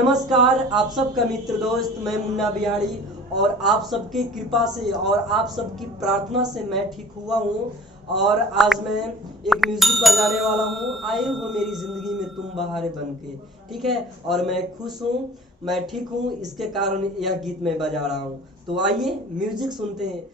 नमस्कार, आप सबका मित्र दोस्त मैं मुन्ना बिहारी। और आप सबकी कृपा से और आप सबकी प्रार्थना से मैं ठीक हुआ हूँ। और आज मैं एक म्यूजिक बजाने वाला हूँ। आए हो मेरी जिंदगी में तुम बहारे बन के, ठीक है। और मैं खुश हूँ, मैं ठीक हूँ, इसके कारण यह गीत मैं बजा रहा हूँ। तो आइए म्यूजिक सुनते हैं।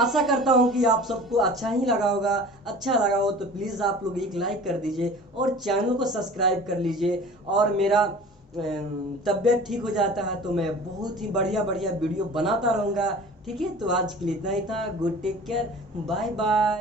आशा करता हूँ कि आप सबको अच्छा ही लगा होगा। अच्छा लगा हो तो प्लीज़ आप लोग एक लाइक कर दीजिए और चैनल को सब्सक्राइब कर लीजिए। और मेरा तबीयत ठीक हो जाता है तो मैं बहुत ही बढ़िया बढ़िया वीडियो बनाता रहूँगा, ठीक है। तो आज के लिए इतना ही था। Good take care, bye bye.